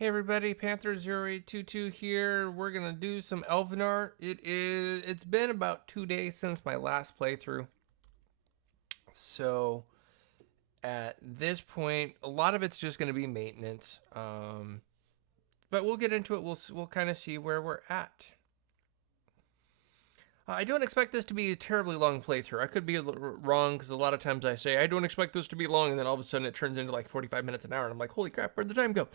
Hey everybody, Panther0822 here. We're gonna do some Elvenar. It's been about 2 days since my last playthrough. So at this point, a lot of it's just gonna be maintenance. But we'll get into it. We'll kind of see where we're at. I don't expect this to be a terribly long playthrough. I could be wrong because a lot of times I say I don't expect this to be long, and then all of a sudden it turns into like 45 minutes an hour, and I'm like, holy crap, where'd the time go?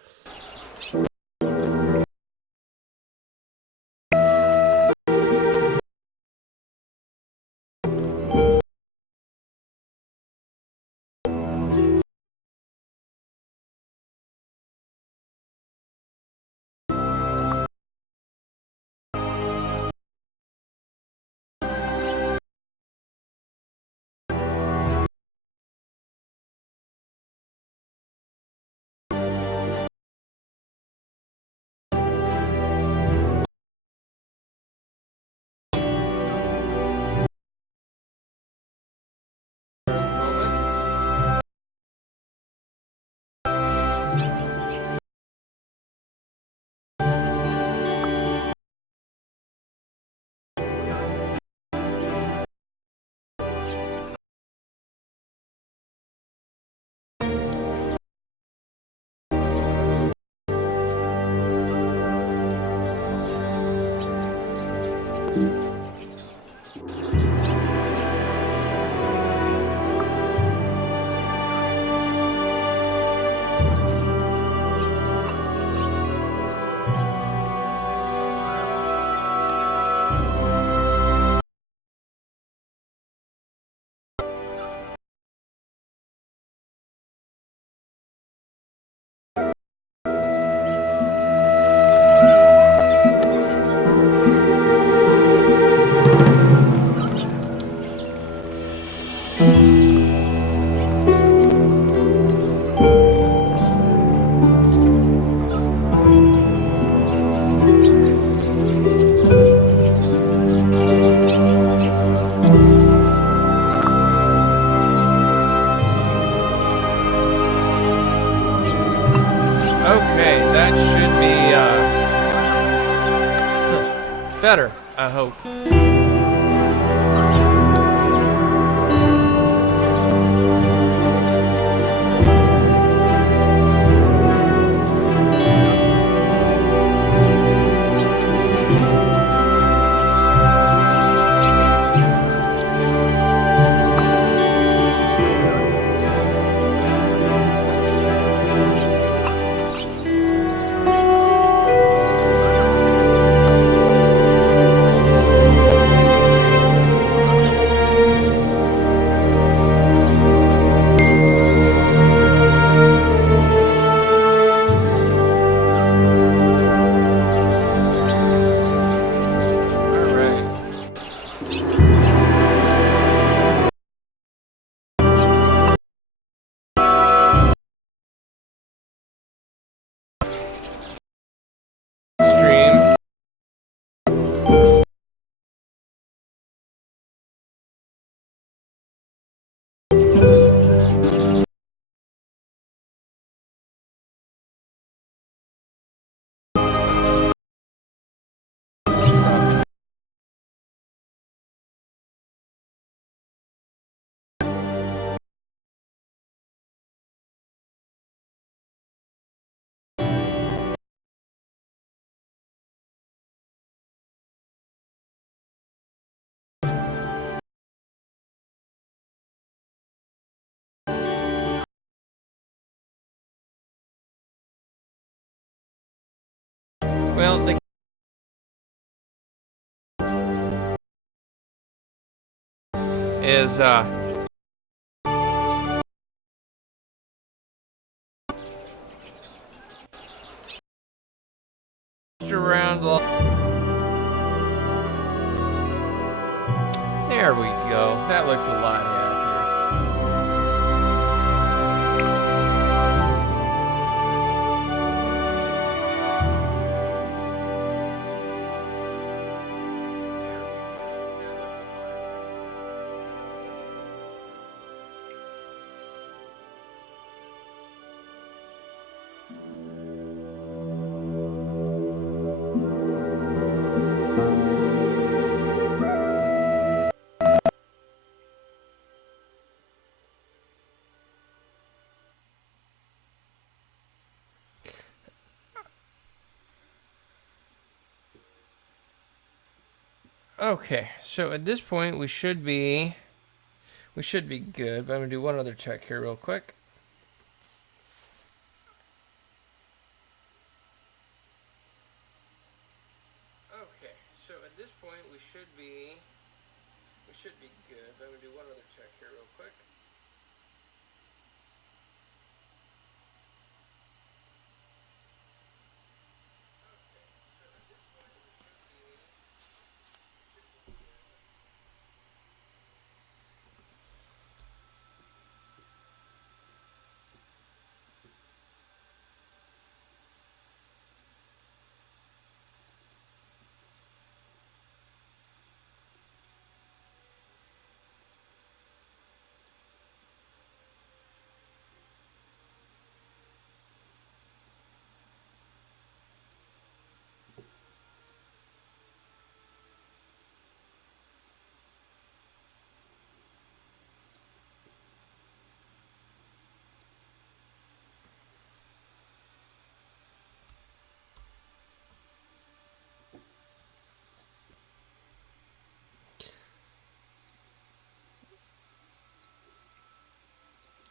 Okay, that should be better, I hope. Stream. Well, the is around. There we go. That looks a lot happier. Okay, so at this point we should be good. But I'm gonna do one other check here real quick. Okay, so at this point we should be good. But I'm gonna do one other check here real quick.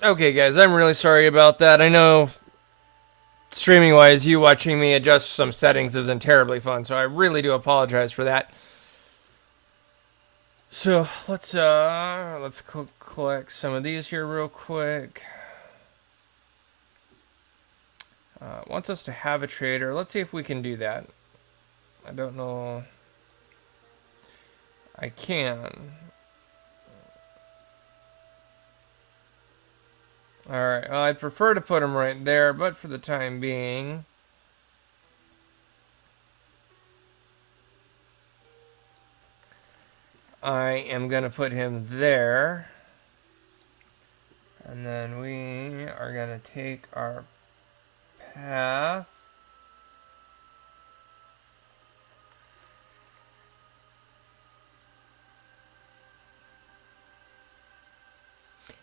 Okay, guys, I'm really sorry about that. I know streaming wise, you watching me adjust some settings isn't terribly fun, so I really do apologize for that. So let's collect some of these here real quick. Wants us to have a trader. Let's see if we can do that. I don't know. I can. Alright, well, I'd prefer to put them right there, but for the time being, I am going to put him there. And then we are going to take our path.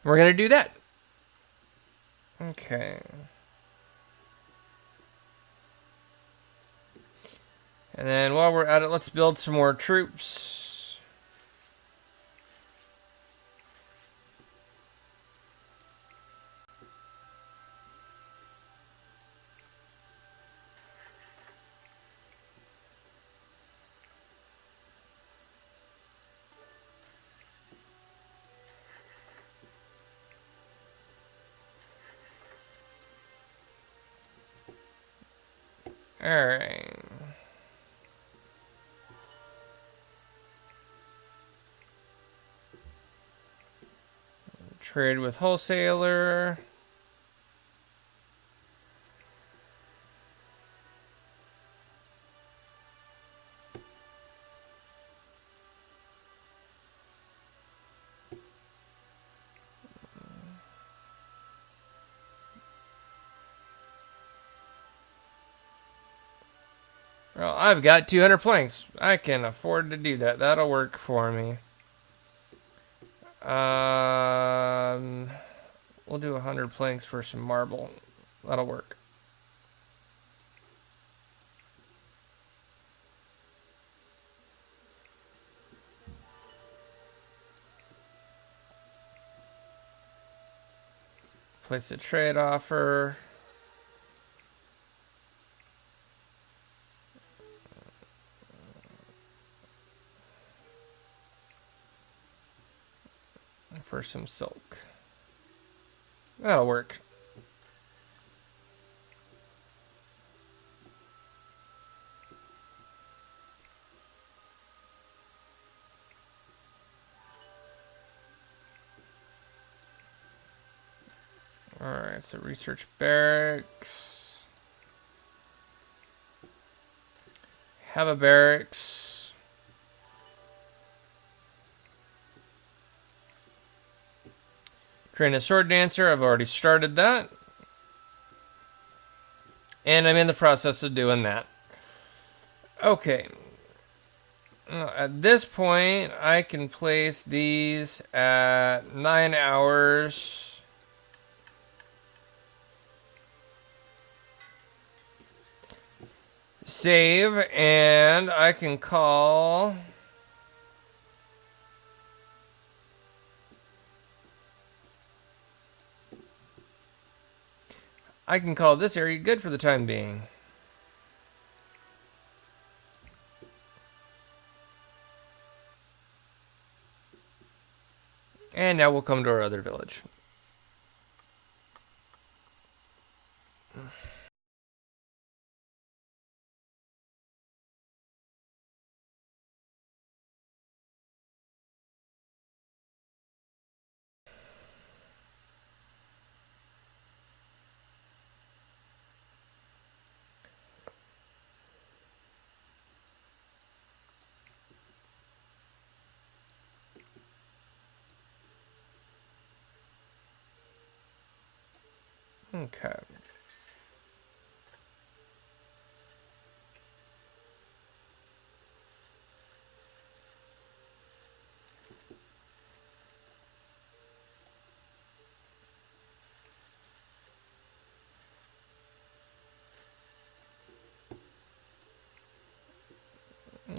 We're going to do that. Okay. And then while we're at it, let's build some more troops. Alright. Trade with wholesaler. Well, I've got 200 planks. I can afford to do that. That'll work for me. We'll do 100 planks for some marble. That'll work. Place a trade offer. For some silk. That'll work. Alright, so research barracks. Have a barracks. Train a sword dancer. I've already started that. And I'm in the process of doing that. Okay. At this point, I can place these at 9 hours. Save, and I can call I can call this area good for the time being. And now we'll come to our other village. Okay.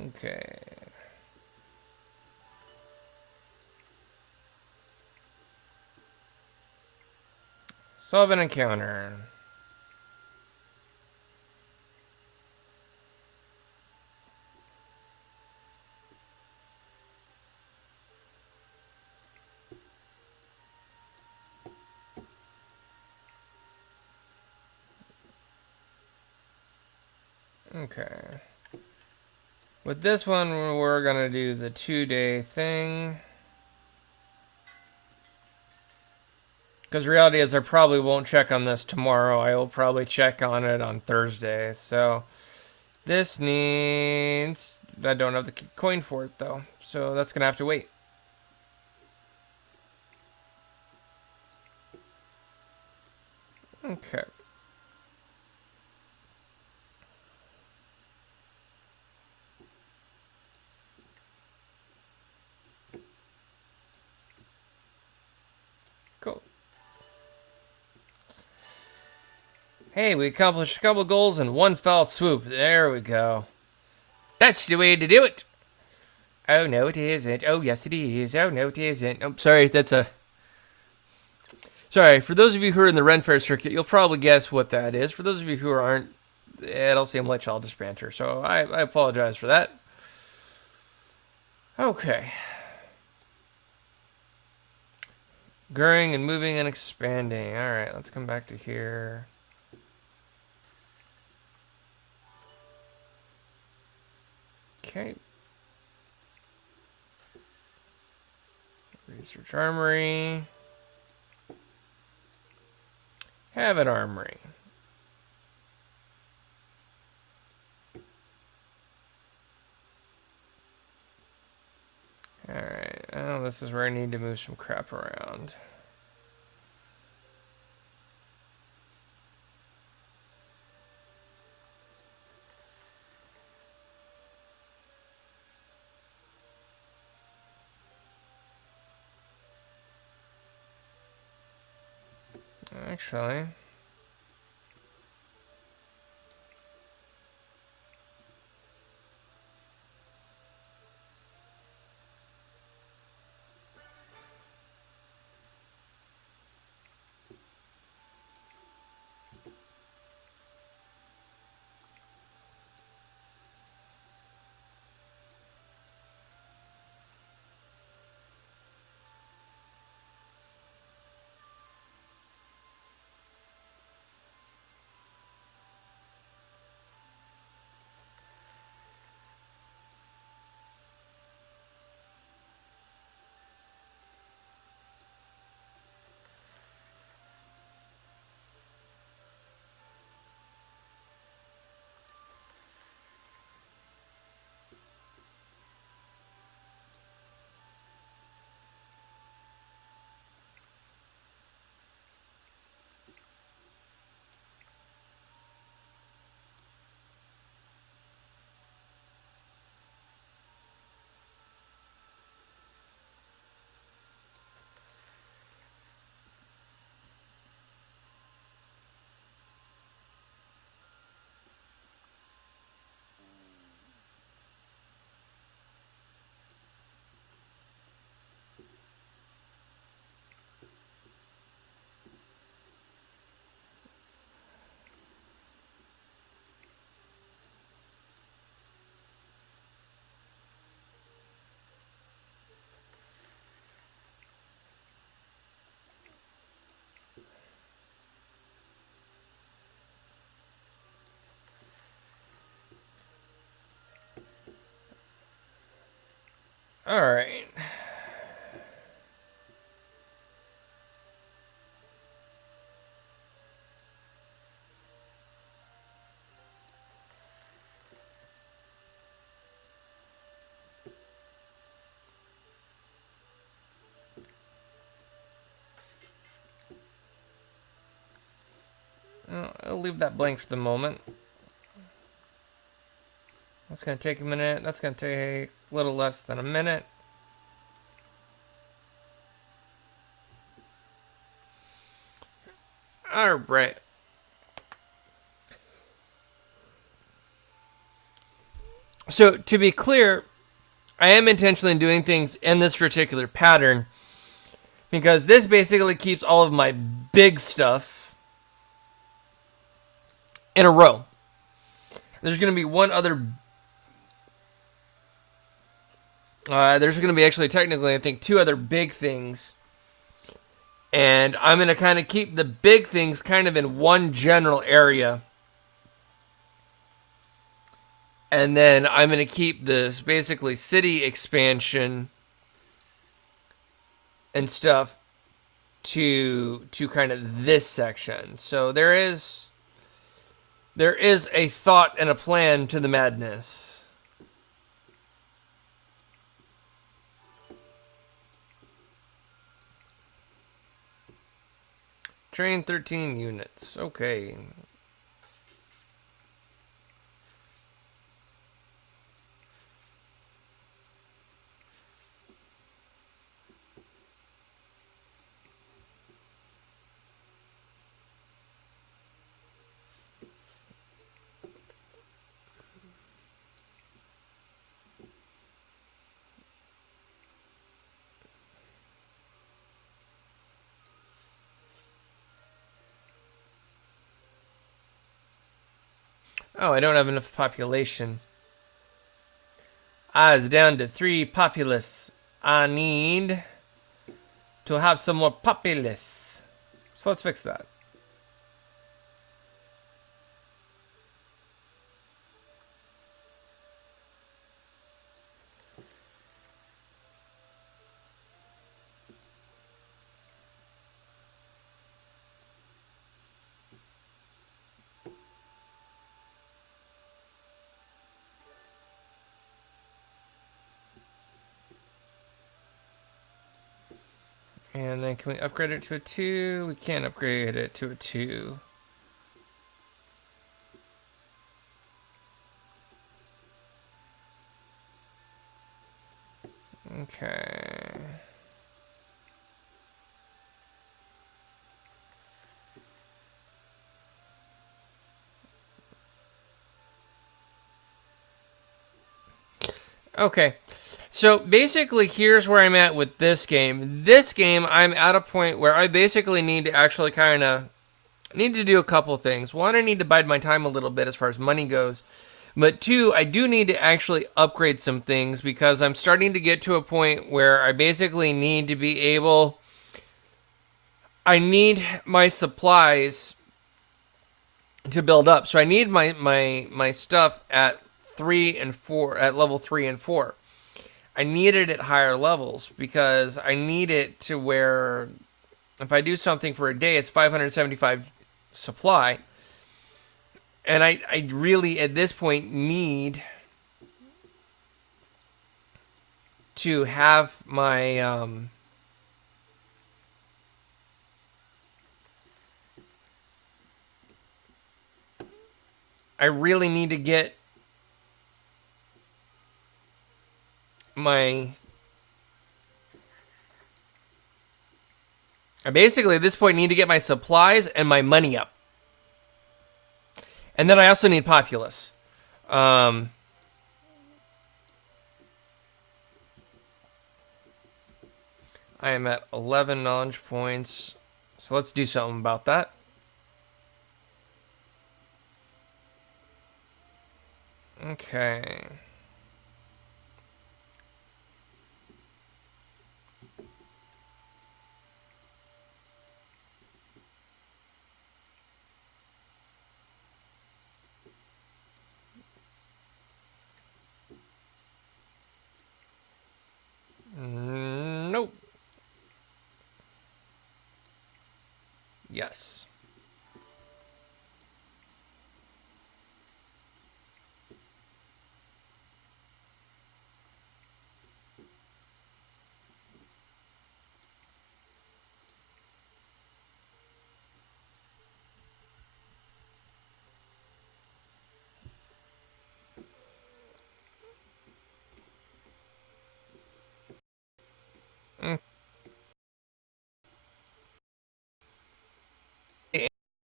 Okay. Solve an encounter. Okay. With this one, we're going to do the 2-day thing. Because reality is I probably won't check on this tomorrow. I will probably check on it on Thursday. So this needs... I don't have the coin for it, though. So that's going to have to wait. Okay. Cool. Hey, we accomplished a couple goals in one fell swoop. There we go. That's the way to do it. Oh, no, it isn't. Oh, yes, it is. Oh, no, it isn't. Oh, sorry, that's a... Sorry, for those of you who are in the Ren Fair circuit, you'll probably guess what that is. For those of you who aren't, it'll seem like childish banter. So I apologize for that. Okay. Growing and moving and expanding. All right, let's come back to here. Okay. Research armory. Have an armory. Alright, oh, this is where I need to move some crap around. Actually... All right. I'll leave that blank for the moment. That's going to take a minute. That's going to take a little less than a minute. All right. So to be clear, I am intentionally doing things in this particular pattern because this basically keeps all of my big stuff in a row. There's going to be one other. There's going to be actually technically, I think, two other big things. And I'm going to kind of keep the big things kind of in one general area. And then I'm going to keep this basically city expansion and stuff to kind of this section. So there is a thought and a plan to the madness. Train 13 units. Okay. Oh, I don't have enough population. It's down to 3 populace. I need to have some more populace. So let's fix that. And then can we upgrade it to a 2? We can't upgrade it to a 2. Okay. Okay. So basically, here's where I'm at with this game. This game, I'm at a point where I basically need to actually kind of need to do a couple things. One, I need to bide my time a little bit as far as money goes. But two, I do need to actually upgrade some things because I'm starting to get to a point where I basically need to be able. I need my supplies to build up. So I need my stuff at 3 and 4, at level 3 and 4. I need it at higher levels because I need it to where if I do something for a day, it's 575 supply. And I really, at this point, need to have my... I really need to get my... I basically, at this point, need to get my supplies and my money up. And then I also need populace. I am at 11 knowledge points. So let's do something about that. Okay. Yes.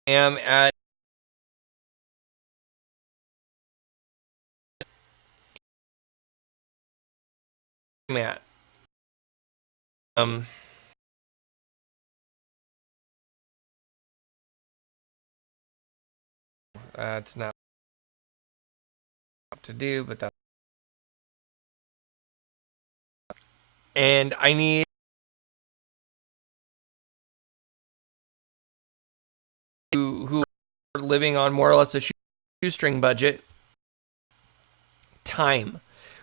I am at Matt. Um, it's not to do, but that's and I need who are living on more or less a shoestring budget time,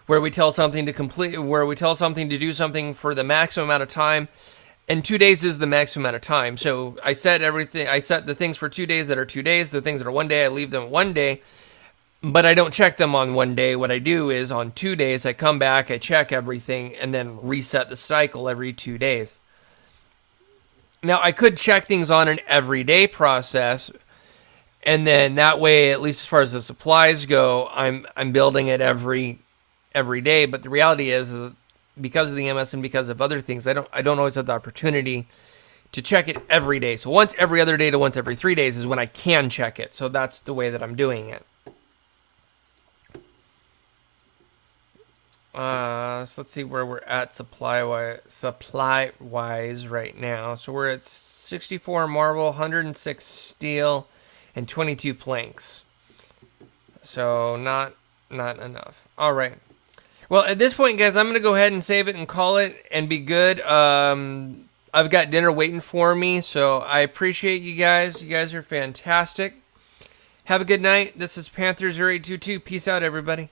where we tell something to complete, where we tell something to do something for the maximum amount of time, and 2 days is the maximum amount of time. So I set everything. I set the things for 2 days that are 2 days. The things that are 1 day, I leave them 1 day. But I don't check them on 1 day. What I do is on 2 days, I come back, I check everything, and then reset the cycle every 2 days. Now, I could check things on an everyday process, and then that way, at least as far as the supplies go, I'm building it every day. But the reality is because of the MS and because of other things, I don't always have the opportunity to check it every day. So once every other day to once every 3 days is when I can check it. So that's the way that I'm doing it. So let's see where we're at supply wise right now. So we're at 64 marble, 106 steel, and 22 planks. So not enough. All right. Well, at this point, guys, I'm gonna go ahead and save it and call it and be good. I've got dinner waiting for me, so I appreciate you guys. You guys are fantastic. Have a good night. This is Panther 0822. Peace out, everybody.